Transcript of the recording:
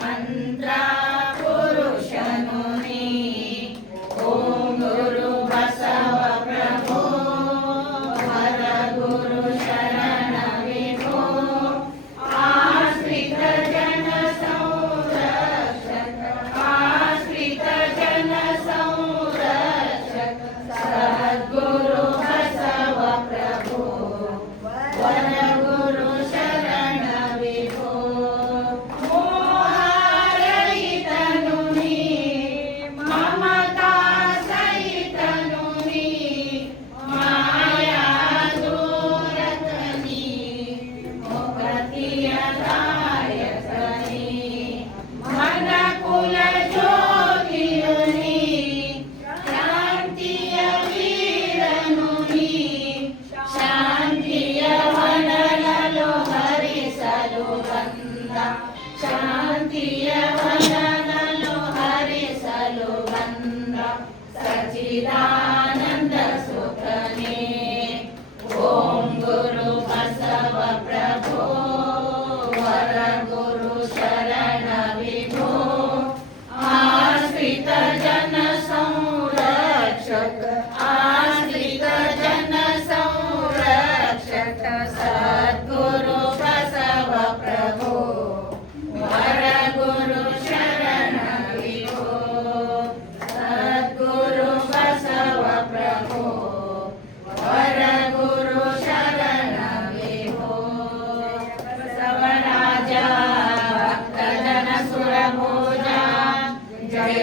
ಮಂತ್ರ ಪುರುಷನು ನೀ. ಓಂ ಗುರು ಬಸವ ಪ್ರಭೋ ವರ ಗುರು ಶರಣ ವಿಭೋ. ಆಶ್ರಿತ ಜನ ಸಂರಕ್ಷಕ ಆಶ್ರಿತ ಜನ ಸಂರಕ್ಷಕ ಸದ್ಗುರು ಬಸವ ಪ್ರಭೋ ವರ ಗುರು ಶರಣ ವಿಭೋ. ಮೋಹರಹಿತನು ನೀ ಮಮತಾ ಸಹಿತನು ನೀ. ಮಾಯಾ ದೂರಕ ನೀ ಮುಕ್ತಿಯ ದಾಯಕ ನೀ. ಮನ ಕುಲ ಜ್ಯೋತಿಯು ನೀ. ಶಾಂತಿಯ ವೀರನು ನೀ. ಶಾಂತಿಯ ವನರಲು ಹರಿಸಲು ಬಂದ. ಶಾಂತಿಯ ವನರಲು ಹರಿಸಲು ಬಂದ ಸಚ್ಚಿದಾನಂದ ಸುಖನೇ. ಓಂ ಗುರು ಬಸವ ಪ್ರಭೋ ವರ ಗುರು ಶರಣ ವಿಭೋ. ಆಶ್ರಿತ ಜನ ಸಂರಕ್ಷಕ ಆಶ್ರಿತ ಜನ ಸಂರಕ್ಷಕ ಸದ್ಗುರು ಬಸವ ಪ್ರಭೋ ವರ ಗುರು ಶರಣ ವಿಭೋ. ಸದ್ಗುರು ಬಸವ ಪ್ರಭೋ ವರ ಗುರು ಶರಣ ವಿಭೋ. ಬಸವರಾಜ ಭಕ್ತ ಜನ ಸುರಭೋಜ ಜಯ